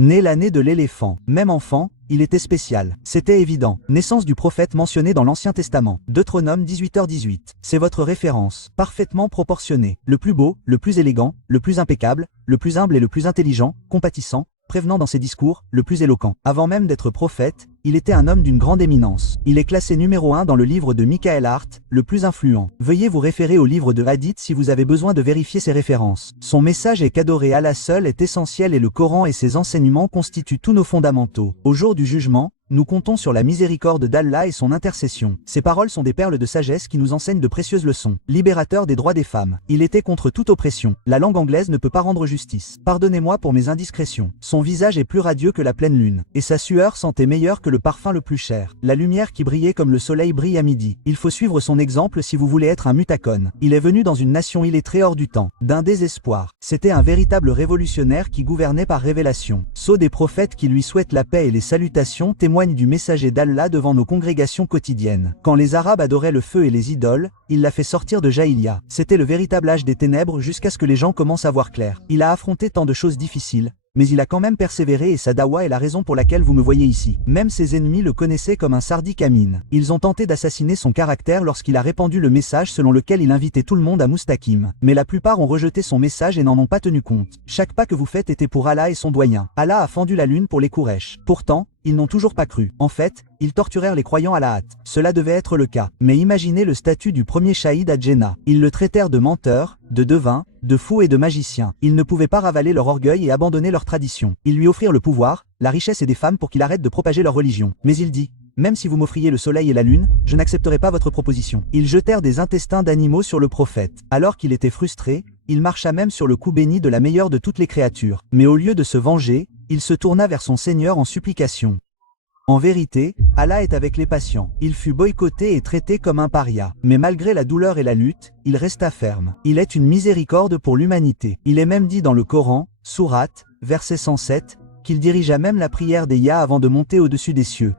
Né l'année de l'éléphant, même enfant, il était spécial. C'était évident. Naissance du prophète mentionné dans l'Ancien Testament. Deutéronome 18h18. C'est votre référence. Parfaitement proportionné. Le plus beau, le plus élégant, le plus impeccable, le plus humble et le plus intelligent, compatissant, prévenant dans ses discours, le plus éloquent. Avant même d'être prophète, il était un homme d'une grande éminence. Il est classé numéro 1 dans le livre de Michael Hart, le plus influent. Veuillez vous référer au livre de Hadith si vous avez besoin de vérifier ses références. Son message est qu'adorer Allah seul est essentiel et le Coran et ses enseignements constituent tous nos fondamentaux. Au jour du jugement, nous comptons sur la miséricorde d'Allah et son intercession. Ces paroles sont des perles de sagesse qui nous enseignent de précieuses leçons. Libérateur des droits des femmes. Il était contre toute oppression. La langue anglaise ne peut pas rendre justice. Pardonnez-moi pour mes indiscrétions. Son visage est plus radieux que la pleine lune. Et sa sueur sentait meilleur que le parfum le plus cher. La lumière qui brillait comme le soleil brille à midi. Il faut suivre son exemple si vous voulez être un mutakon. Il est venu dans une nation illettrée hors du temps. D'un désespoir. C'était un véritable révolutionnaire qui gouvernait par révélation. Sceau des prophètes qui lui souhaitent la paix et les salutations témoignent du messager d'Allah devant nos congrégations quotidiennes. Quand les Arabes adoraient le feu et les idoles, il l'a fait sortir de Jahiliya. C'était le véritable âge des ténèbres jusqu'à ce que les gens commencent à voir clair. Il a affronté tant de choses difficiles, mais il a quand même persévéré et sa dawa est la raison pour laquelle vous me voyez ici. Même ses ennemis le connaissaient comme un sadique amin. Ils ont tenté d'assassiner son caractère lorsqu'il a répandu le message selon lequel il invitait tout le monde à Mustaqim. Mais la plupart ont rejeté son message et n'en ont pas tenu compte. Chaque pas que vous faites était pour Allah et son doyen. Allah a fendu la lune pour les Quraysh. Pourtant, ils n'ont toujours pas cru. En fait, ils torturèrent les croyants à la hâte. Cela devait être le cas. Mais imaginez le statut du premier shahid à Djenna. Ils le traitèrent de menteur, de devin, de fou et de magicien. Ils ne pouvaient pas ravaler leur orgueil et abandonner leur tradition. Ils lui offrirent le pouvoir, la richesse et des femmes pour qu'il arrête de propager leur religion. Mais il dit: même si vous m'offriez le soleil et la lune, je n'accepterai pas votre proposition. Ils jetèrent des intestins d'animaux sur le prophète. Alors qu'il était frustré, il marcha même sur le cou béni de la meilleure de toutes les créatures. Mais au lieu de se venger, il se tourna vers son Seigneur en supplication. En vérité, Allah est avec les patients. Il fut boycotté et traité comme un paria. Mais malgré la douleur et la lutte, il resta ferme. Il est une miséricorde pour l'humanité. Il est même dit dans le Coran, Sourate, verset 107, qu'il dirigea même la prière des Ya avant de monter au-dessus des cieux.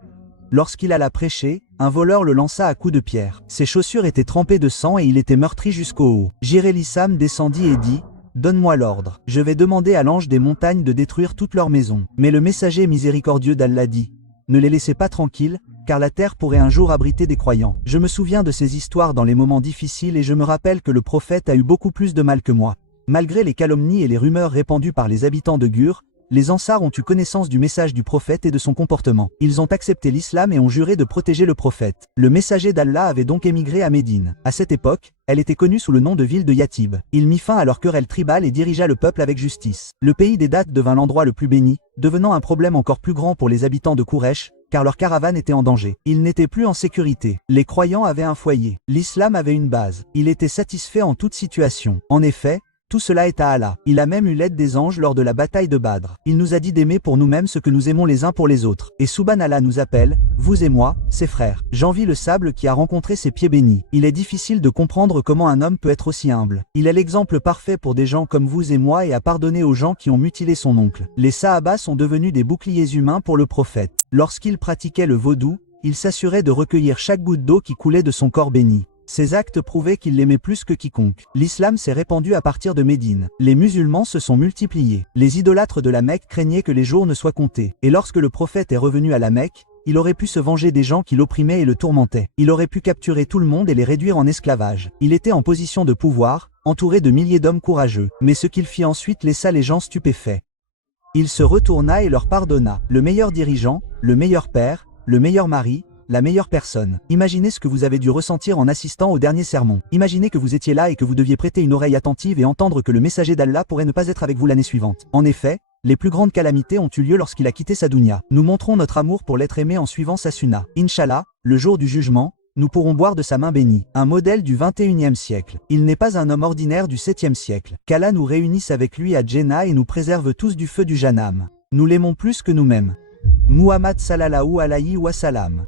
Lorsqu'il alla prêcher, un voleur le lança à coups de pierre. Ses chaussures étaient trempées de sang et il était meurtri jusqu'au haut. Jirélissam descendit et dit: donne-moi l'ordre. Je vais demander à l'ange des montagnes de détruire toutes leurs maisons. Mais le messager miséricordieux d'Allah dit: ne les laissez pas tranquilles, car la terre pourrait un jour abriter des croyants. Je me souviens de ces histoires dans les moments difficiles et je me rappelle que le prophète a eu beaucoup plus de mal que moi. Malgré les calomnies et les rumeurs répandues par les habitants de Gur, les Ansars ont eu connaissance du message du prophète et de son comportement. Ils ont accepté l'islam et ont juré de protéger le prophète. Le messager d'Allah avait donc émigré à Médine. À cette époque, elle était connue sous le nom de ville de Yatib. Il mit fin à leur querelle tribale et dirigea le peuple avec justice. Le pays des Dates devint l'endroit le plus béni, devenant un problème encore plus grand pour les habitants de Quraysh, car leur caravane était en danger. Ils n'étaient plus en sécurité. Les croyants avaient un foyer. L'islam avait une base. Il était satisfait en toute situation. En effet, tout cela est à Allah. Il a même eu l'aide des anges lors de la bataille de Badr. Il nous a dit d'aimer pour nous-mêmes ce que nous aimons les uns pour les autres. Et Subhanallah nous appelle, vous et moi, ses frères. J'envie le sable qui a rencontré ses pieds bénis. Il est difficile de comprendre comment un homme peut être aussi humble. Il est l'exemple parfait pour des gens comme vous et moi et a pardonné aux gens qui ont mutilé son oncle. Les Sahaba sont devenus des boucliers humains pour le prophète. Lorsqu'il pratiquait le vaudou, il s'assurait de recueillir chaque goutte d'eau qui coulait de son corps béni. Ces actes prouvaient qu'il l'aimait plus que quiconque. L'islam s'est répandu à partir de Médine. Les musulmans se sont multipliés. Les idolâtres de la Mecque craignaient que les jours ne soient comptés. Et lorsque le prophète est revenu à la Mecque, il aurait pu se venger des gens qui l'opprimaient et le tourmentaient. Il aurait pu capturer tout le monde et les réduire en esclavage. Il était en position de pouvoir, entouré de milliers d'hommes courageux. Mais ce qu'il fit ensuite laissa les gens stupéfaits. Il se retourna et leur pardonna. Le meilleur dirigeant, le meilleur père, le meilleur mari, la meilleure personne. Imaginez ce que vous avez dû ressentir en assistant au dernier sermon. Imaginez que vous étiez là et que vous deviez prêter une oreille attentive et entendre que le messager d'Allah pourrait ne pas être avec vous l'année suivante. En effet, les plus grandes calamités ont eu lieu lorsqu'il a quitté sa dunya. Nous montrons notre amour pour l'être aimé en suivant sa sunna. Inch'Allah, le jour du jugement, nous pourrons boire de sa main bénie. Un modèle du 21e siècle. Il n'est pas un homme ordinaire du 7e siècle. Qu'Allah nous réunisse avec lui à Djenna et nous préserve tous du feu du Jahannam. Nous l'aimons plus que nous-mêmes. Muhammad sallallahu alayhi wa sallam.